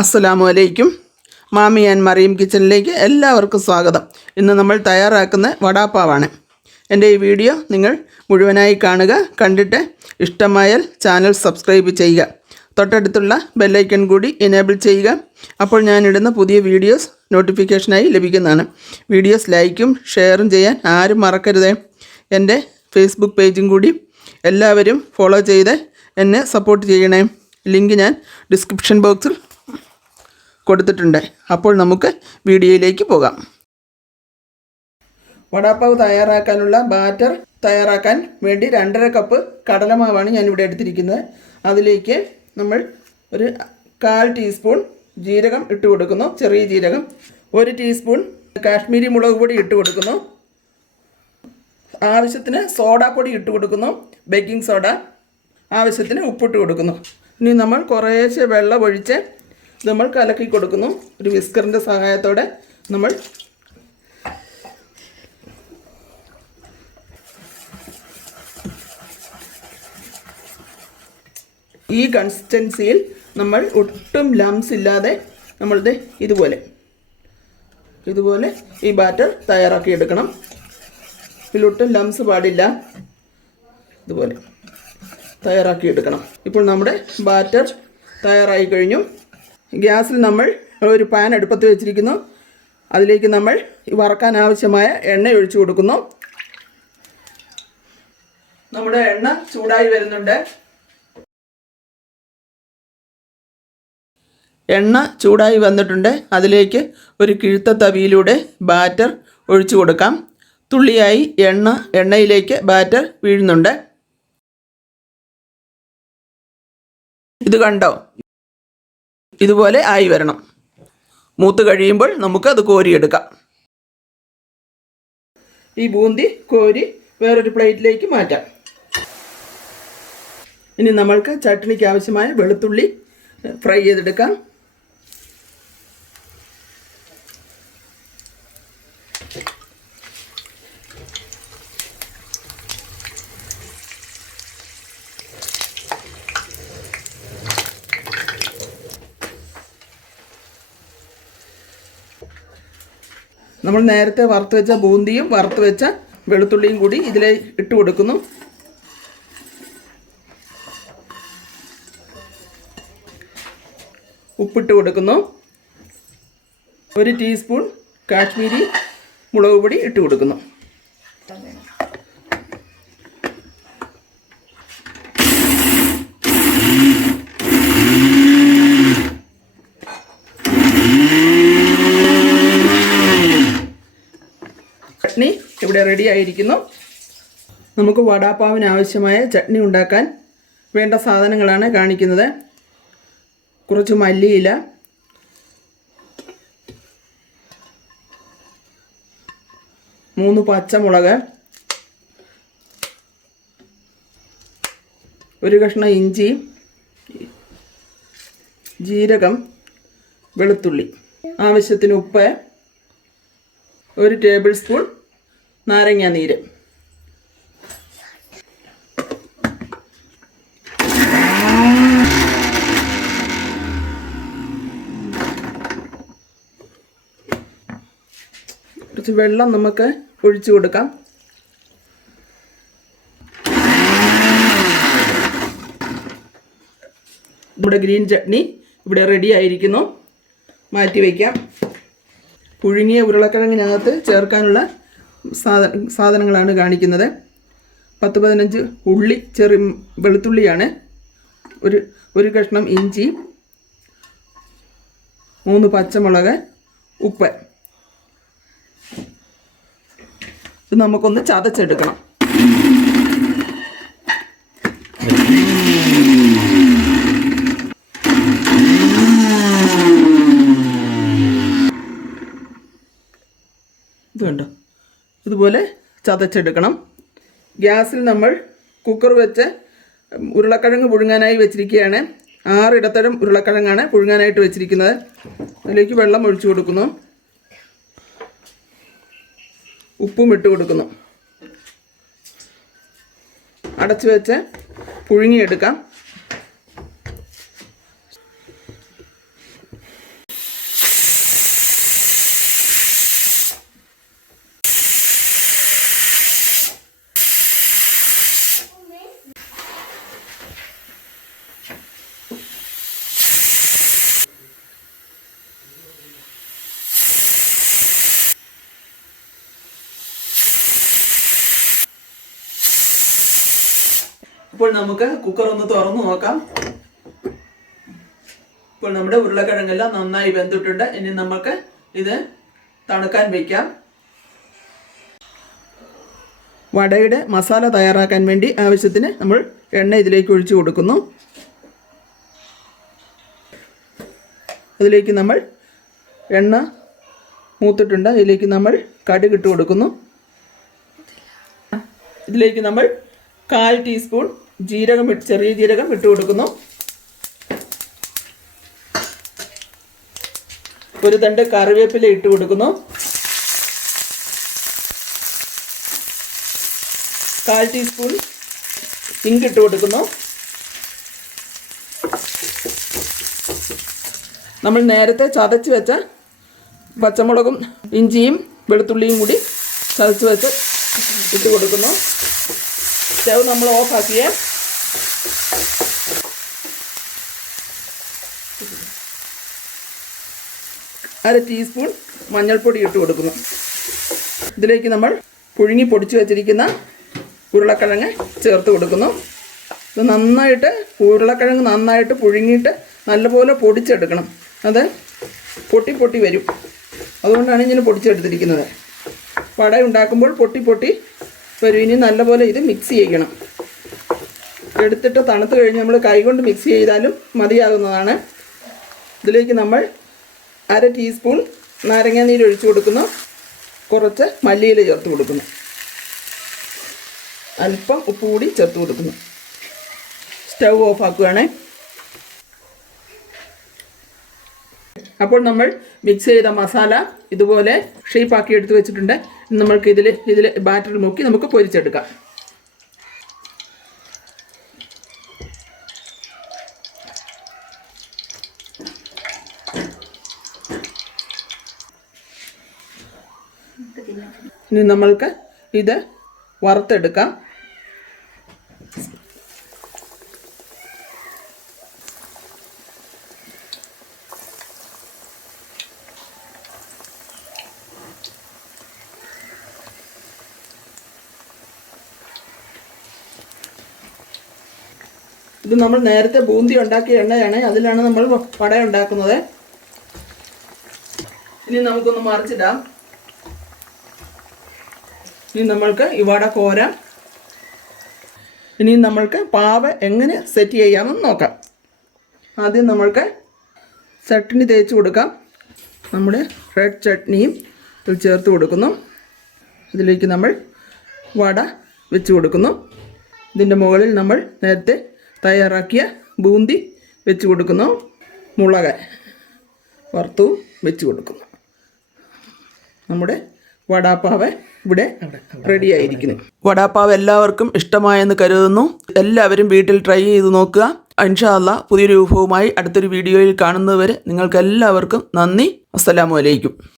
അസ്സലാമു അലൈക്കും. മാമി ആൻഡ് മറിയം കിച്ചണിലേക്ക് എല്ലാവർക്കും സ്വാഗതം. ഇന്ന് നമ്മൾ തയ്യാറാക്കുന്ന വടാപ്പാവാണ്. എൻ്റെ ഈ വീഡിയോ നിങ്ങൾ മുഴുവനായി കാണുക. കണ്ടിട്ട് ഇഷ്ടമായാൽ ചാനൽ സബ്സ്ക്രൈബ് ചെയ്യുക. തൊട്ടടുത്തുള്ള ബെല്ലൈക്കൺ കൂടി എനേബിൾ ചെയ്യുക. അപ്പോൾ ഞാനിടുന്ന പുതിയ വീഡിയോസ് നോട്ടിഫിക്കേഷനായി ലഭിക്കുന്നതാണ്. വീഡിയോസ് ലൈക്കും ഷെയറും ചെയ്യാൻ ആരും മറക്കരുത്. എൻ്റെ ഫേസ്ബുക്ക് പേജും കൂടി എല്ലാവരും ഫോളോ ചെയ്ത് എന്നെ സപ്പോർട്ട് ചെയ്യണേ. ലിങ്ക് ഞാൻ ഡിസ്ക്രിപ്ഷൻ ബോക്സിൽ കൊടുത്തിട്ടുണ്ട്. അപ്പോൾ നമുക്ക് വീഡിയോയിലേക്ക് പോകാം. വടാപ്പാവ് തയ്യാറാക്കാനുള്ള ബാറ്റർ തയ്യാറാക്കാൻ വേണ്ടി 2.5 കപ്പ് കടലമാവാണ് ഞാനിവിടെ എടുത്തിരിക്കുന്നത്. അതിലേക്ക് നമ്മൾ ഒരു 1/4 ടീസ്പൂൺ ജീരകം ഇട്ട് കൊടുക്കുന്നു, ചെറിയ ജീരകം. 1 ടീസ്പൂൺ കാശ്മീരി മുളക് പൊടി ഇട്ട് കൊടുക്കുന്നു. ആവശ്യത്തിന് സോഡാപ്പൊടി ഇട്ട് കൊടുക്കുന്നു, ബേക്കിംഗ് സോഡ. ആവശ്യത്തിന് ഉപ്പിട്ട് കൊടുക്കുന്നു. ഇനി നമ്മൾ കുറേശ്ശെ വെള്ളം ഒഴിച്ച് നമ്മൾ കലക്കി കൊടുക്കുന്നു. ഒരു വിസ്കറിൻ്റെ സഹായത്തോടെ നമ്മൾ ഈ കൺസിസ്റ്റൻസിയിൽ നമ്മൾ ഒട്ടും ലംസ് ഇല്ലാതെ നമ്മളുടെ ഇതുപോലെ ഈ ബാറ്റർ തയ്യാറാക്കിയെടുക്കണം. ഇതിലൊട്ടും ലംസ് പാടില്ല. ഇതുപോലെ തയ്യാറാക്കിയെടുക്കണം. ഇപ്പോൾ നമ്മുടെ ബാറ്റർ തയ്യാറായി കഴിഞ്ഞു. ഗ്യാസിൽ നമ്മൾ ഒരു പാൻ അടുപ്പത്ത് വെച്ചിരിക്കുന്നു. അതിലേക്ക് നമ്മൾ വറക്കാൻ ആവശ്യമായ എണ്ണ ഒഴിച്ചു കൊടുക്കുന്നു. നമ്മുടെ എണ്ണ ചൂടായി വരുന്നുണ്ട്. എണ്ണ ചൂടായി വന്നിട്ടുണ്ട്. അതിലേക്ക് ഒരു കിഴുത്ത തവിയിലൂടെ ബാറ്റർ ഒഴിച്ചു കൊടുക്കാം. തുള്ളിയായി എണ്ണയിലേക്ക് ബാറ്റർ വീഴുന്നുണ്ട്. ഇത് കണ്ടോ? ഇതുപോലെ ആയി വരണം. മൂത്ത് കഴിയുമ്പോൾ നമുക്കത് കോരിയെടുക്കാം. ഈ ബൂന്തി കോരി വേറൊരു പ്ലേറ്റിലേക്ക് മാറ്റാം. ഇനി നമ്മൾക്ക് ചട്നിക്ക് ആവശ്യമായ വെളുത്തുള്ളി ഫ്രൈ ചെയ്തെടുക്കാം. നമ്മൾ നേരത്തെ വറുത്ത് വെച്ച ബൂന്തിയും വറുത്ത് വെച്ച വെളുത്തുള്ളിയും കൂടി ഇതിൽ ഇട്ട് കൊടുക്കുന്നു. ഉപ്പിട്ട് കൊടുക്കുന്നു. 1 ടീസ്പൂൺ കാശ്മീരി മുളക് പൊടി ഇട്ട് കൊടുക്കുന്നു. ചട്നി ഇവിടെ റെഡി ആയിരിക്കുന്നു. നമുക്ക് വടാപ്പാവിന് ആവശ്യമായ ചട്നി ഉണ്ടാക്കാൻ വേണ്ട സാധനങ്ങളാണ് കാണിക്കുന്നത്. കുറച്ച് മല്ലിയില, മൂന്ന് പച്ചമുളക്, ഒരു കഷ്ണം ഇഞ്ചി, ജീരകം, വെളുത്തുള്ളി, ആവശ്യത്തിന് ഉപ്പ്, 1 ടേബിൾ സ്പൂൺ നാരങ്ങ നീര്. കുറച്ച് വെള്ളം നമുക്ക് ഒഴിച്ചു കൊടുക്കാം. നമ്മുടെ ഗ്രീൻ ചട്നി ഇവിടെ റെഡി ആയിരിക്കുന്നു. മാറ്റി വയ്ക്കാം. പുഴുങ്ങിയ ഉരുളക്കിഴങ്ങിനകത്ത് ചേർക്കാനുള്ള സാധനങ്ങളാണ് കാണിക്കുന്നത്. 10-15 ഉള്ളി, വെളുത്തുള്ളിയാണ്. ഒരു കഷ്ണം ഇഞ്ചി, 3 പച്ചമുളക്, ഉപ്പ്. ഇത് നമുക്കൊന്ന് ചതച്ചെടുക്കണം. ഇത് കണ്ടോ? ഇതുപോലെ ചതച്ചെടുക്കണം. ഗ്യാസിൽ നമ്മൾ കുക്കർ വെച്ച് ഉരുളക്കിഴങ്ങ് പുഴുങ്ങാനായി വെച്ചിരിക്കുകയാണ്. 6 ഇടത്തരം ഉരുളക്കിഴങ്ങാണ് പുഴുങ്ങാനായിട്ട് വെച്ചിരിക്കുന്നത്. അതിലേക്ക് വെള്ളം ഒഴിച്ചു കൊടുക്കുന്നു. ഉപ്പും ഇട്ട് കൊടുക്കുന്നു. അടച്ചു വെച്ച് പുഴുങ്ങിയെടുക്കാം. ഇപ്പോൾ നമുക്ക് കുക്കർ ഒന്ന് തുറന്നു നോക്കാം. ഇപ്പോൾ നമ്മുടെ ഉരുളക്കിഴങ്ങെല്ലാം നന്നായി വെന്തിട്ടുണ്ട്. ഇനി നമുക്ക് ഇത് തണുക്കാൻ വയ്ക്കാം. വടയുടെ മസാല തയ്യാറാക്കാൻ വേണ്ടി ആവശ്യത്തിന് നമ്മൾ എണ്ണ ഇതിലേക്ക് ഒഴിച്ചു കൊടുക്കുന്നു. അതിലേക്ക് നമ്മൾ എണ്ണ മൂത്തിട്ടുണ്ട്. ഇതിലേക്ക് നമ്മൾ കടുക് ഇട്ട് കൊടുക്കുന്നു. ഇതിലേക്ക് നമ്മൾ 1/4 ടീസ്പൂൺ ചെറിയ ജീരകം ഇട്ട് കൊടുക്കുന്നു. ഒരു തണ്ട് കറിവേപ്പില ഇട്ട് കൊടുക്കുന്നു. 1/4 ടീസ്പൂൺ ഇഞ്ചി ഇട്ട് കൊടുക്കുന്നു. നമ്മൾ നേരത്തെ ചതച്ച് വെച്ച പച്ചമുളകും ഇഞ്ചിയും വെളുത്തുള്ളിയും കൂടി ചതച്ച് വെച്ച് ഇട്ട് കൊടുക്കുന്നു. സ്റ്റവ് നമ്മൾ ഓഫാക്കിയേ. അര ടീസ്പൂൺ മഞ്ഞൾപ്പൊടി ഇട്ട് കൊടുക്കുന്നു. ഇതിലേക്ക് നമ്മൾ പുഴുങ്ങി പൊടിച്ച് വെച്ചിരിക്കുന്ന ഉരുളക്കിഴങ്ങ് ചേർത്ത് കൊടുക്കുന്നു. ഇത് ഉരുളക്കിഴങ്ങ് നന്നായിട്ട് പുഴുങ്ങിയിട്ട് നല്ലപോലെ പൊടിച്ചെടുക്കണം. അത് പൊട്ടി വരും. അതുകൊണ്ടാണ് ഇങ്ങനെ പൊടിച്ചെടുത്തിരിക്കുന്നത്. വട ഉണ്ടാക്കുമ്പോൾ പൊട്ടി വരും. ഇനി നല്ലപോലെ ഇത് മിക്സ് ചെയ്യണം. എടുത്തിട്ട് തണുത്ത് കഴിഞ്ഞ് നമ്മൾ കൈകൊണ്ട് മിക്സ് ചെയ്താലും മതിയാകുന്നതാണ്. ഇതിലേക്ക് നമ്മൾ അര ടീസ്പൂൺ നാരങ്ങാനീര് ഒഴിച്ചു കൊടുക്കുന്നു. കുറച്ച് മല്ലിയില ചേർത്ത് കൊടുക്കുന്നു. അല്പം ഉപ്പ് കൂടി ചേർത്ത് കൊടുക്കുന്നു. സ്റ്റൗ ഓഫ് ആക്കുകയാണേ. അപ്പോൾ നമ്മൾ മിക്സ് ചെയ്ത മസാല ഇതുപോലെ ഷേപ്പാക്കി എടുത്ത് വെച്ചിട്ടുണ്ട്. നമ്മൾക്ക് ഇതിൽ ബാറ്റർ മുക്കി നമുക്ക് പൊരിച്ചെടുക്കാം. ഇനി നമ്മൾക്ക് ഇത് വറുത്തെടുക്കാം. ഇത് നമ്മൾ നേരത്തെ ബൂന്തി ഉണ്ടാക്കിയ എണ്ണയാണ്. അതിലാണ് നമ്മൾ വട ഉണ്ടാക്കുന്നത്. ഇനി നമുക്കൊന്ന് മറിച്ചിടാം. ഇനി നമ്മൾക്ക് ഈ വട കോരാം. ഇനി നമ്മൾക്ക് പാവ് എങ്ങനെ സെറ്റ് ചെയ്യാമെന്ന് നോക്കാം. ആദ്യം നമ്മൾക്ക് ചട്നി തേച്ച് കൊടുക്കാം. നമ്മുടെ റെഡ് ചട്നിയും ഇതിൽ ചേർത്ത് കൊടുക്കുന്നു. ഇതിലേക്ക് നമ്മൾ വട വെച്ച് കൊടുക്കുന്നു. ഇതിൻ്റെ മുകളിൽ നമ്മൾ നേരത്തെ തയ്യാറാക്കിയ ബൂന്തി വെച്ച് കൊടുക്കുന്നു. മുളക് വറുത്തു വെച്ച് കൊടുക്കുന്നു. നമ്മുടെ വടാപ്പാവ് ഇവിടെ റെഡി ആയിരിക്കുന്നു. വടാപ്പാവ് എല്ലാവർക്കും ഇഷ്ടമായെന്ന് കരുതുന്നു. എല്ലാവരും വീട്ടിൽ ട്രൈ ചെയ്ത് നോക്കുക. ഇൻഷാ അല്ലാഹ് പുതിയൊരു വിഭവമായി അടുത്തൊരു വീഡിയോയിൽ കാണുന്നതുവരെ നിങ്ങൾക്ക് എല്ലാവർക്കും നന്ദി. അസ്സലാമു അലൈക്കും.